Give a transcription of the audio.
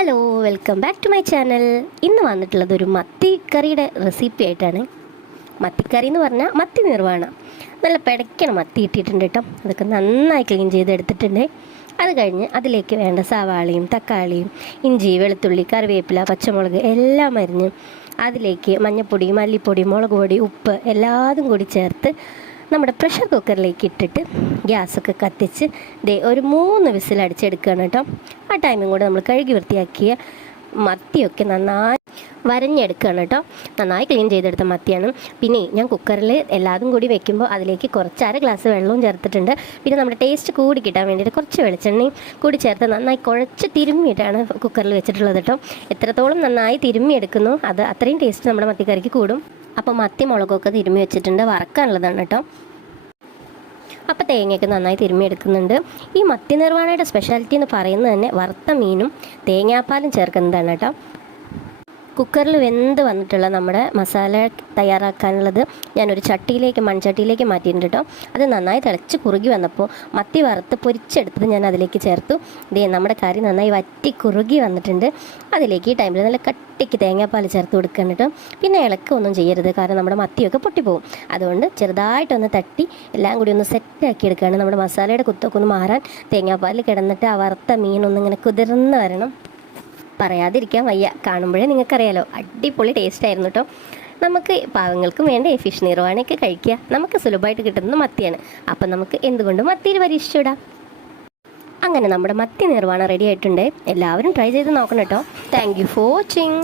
Hello welcome back to my channel ഇന്ന് വന്നിട്ടുള്ളത് ഒരു മത്തി കറിയുടെ റെസിപ്പി ആയിട്ടാണ്. മത്തിക്കറി എന്ന് പറഞ്ഞാൽ മത്തി നിർവഹണം. നല്ല പിടയ്ക്കണം മത്തി ഇട്ടിട്ടുണ്ട് കേട്ടോ. അതൊക്കെ നന്നായി ക്ലീൻ ചെയ്തെടുത്തിട്ടുണ്ട് അത് കഴിഞ്ഞ് അതിലേക്ക് വേണ്ട സവാളയും തക്കാളിയും ഇഞ്ചി വെളുത്തുള്ളി കറിവേപ്പില പച്ചമുളക് എല്ലാം അരിഞ്ഞ് അതിലേക്ക് മഞ്ഞൾപ്പൊടി മല്ലിപ്പൊടി മുളക് പൊടി ഉപ്പ് എല്ലാതും കൂടി ചേർത്ത് നമ്മുടെ പ്രഷർ കുക്കറിലേക്ക് ഇട്ടിട്ട് ഗ്യാസൊക്കെ കത്തിച്ച് ദേ ഒരു മൂന്ന് വിസിൽ അടിച്ചെടുക്കുകയാണ് കേട്ടോ. ആ ടൈമും കൂടെ നമ്മൾ കഴുകി വൃത്തിയാക്കിയ മത്തിയൊക്കെ നന്നായി വരഞ്ഞെടുക്കുകയാണ് കേട്ടോ. നന്നായി ക്ലീൻ ചെയ്തെടുത്ത മത്തിയാണ്. പിന്നെ ഞാൻ കുക്കറിൽ എല്ലാതും കൂടി വെക്കുമ്പോൾ അതിലേക്ക് കുറച്ച് അര ഗ്ലാസ് വെള്ളവും ചേർത്തിട്ടുണ്ട്. പിന്നെ നമ്മുടെ ടേസ്റ്റ് കൂടി കിട്ടാൻ വേണ്ടിയിട്ട് കുറച്ച് വെളിച്ചെണ്ണയും കൂടി ചേർത്ത് നന്നായി കുഴച്ച് തിരുമ്മിയിട്ടാണ് കുക്കറിൽ വെച്ചിട്ടുള്ളത് കേട്ടോ. എത്രത്തോളം നന്നായി തിരുമ്മിയെടുക്കുന്നു അത് അത്രയും ടേസ്റ്റ് നമ്മുടെ മത്തിക്കറിക്ക് കൂടും. അപ്പോൾ മത്തി മുളകൊക്കെ തിരുമ്മി വെച്ചിട്ടുണ്ട് വറക്കാനുള്ളതാണ് കേട്ടോ. അപ്പോൾ തേങ്ങയൊക്കെ നന്നായി തിരുമ്മിയെടുക്കുന്നുണ്ട്. ഈ മത്തി നിർവാണയുടെ സ്പെഷ്യാലിറ്റി എന്ന് പറയുന്നത് തന്നെ വറുത്ത മീനും തേങ്ങാപ്പാലും ചേർക്കുന്നതാണ് കേട്ടോ. കുക്കറിൽ വെന്ത് വന്നിട്ടുള്ള നമ്മുടെ മസാല തയ്യാറാക്കാനുള്ളത് ഞാനൊരു ചട്ടിയിലേക്ക് മൺചട്ടിയിലേക്ക് മാറ്റിയിട്ടുണ്ട് കേട്ടോ. അത് നന്നായി തിളച്ച് കുറുകി വന്നപ്പോൾ മത്തി വറുത്ത് പൊരിച്ചെടുത്തത് ഞാൻ അതിലേക്ക് ചേർത്തു. ഇതേ നമ്മുടെ കറി നന്നായി വറ്റി കുറുകി വന്നിട്ടുണ്ട്. അതിലേക്ക് ഈ ടൈമിൽ നല്ല കട്ടിക്ക് തേങ്ങാപ്പാൽ ചേർത്ത് കൊടുക്കണം കേട്ടോ. പിന്നെ ഇളക്കൊന്നും ചെയ്യരുത് കാരണം നമ്മുടെ മത്തിയൊക്കെ പൊട്ടിപ്പോകും അതുകൊണ്ട് ചെറുതായിട്ടൊന്ന് തട്ടി എല്ലാം കൂടി ഒന്ന് സെറ്റാക്കി എടുക്കുകയാണ്. നമ്മുടെ മസാലയുടെ കുത്തൊക്കെ ഒന്ന് മാറാൻ തേങ്ങാപ്പാൽ കിടന്നിട്ട് ആ വറുത്ത മീനൊന്നിങ്ങനെ കുതിർന്ന് വരണം. പറയാതിരിക്കാൻ വയ്യ. കാണുമ്പോഴേ നിങ്ങൾക്കറിയാലോ. അടിപൊളി ടേസ്റ്റ് ആയിരുന്നു കേട്ടോ നമുക്ക് പാവങ്ങൾക്കും വേണ്ടേ ഫിഷ് നിർവാണയൊക്കെ കഴിക്കുക. നമുക്ക് സുലഭമായിട്ട് കിട്ടുന്നത് മത്തിയാണ്. അപ്പം നമുക്ക് എന്തുകൊണ്ടും മത്തിയിൽ പരീക്ഷിച്ചുവിടാം അങ്ങനെ നമ്മുടെ മത്തി നിർവാണം റെഡി ആയിട്ടുണ്ട്. എല്ലാവരും ട്രൈ ചെയ്ത് നോക്കണം കേട്ടോ താങ്ക് യു ഫോർ വാച്ചിങ്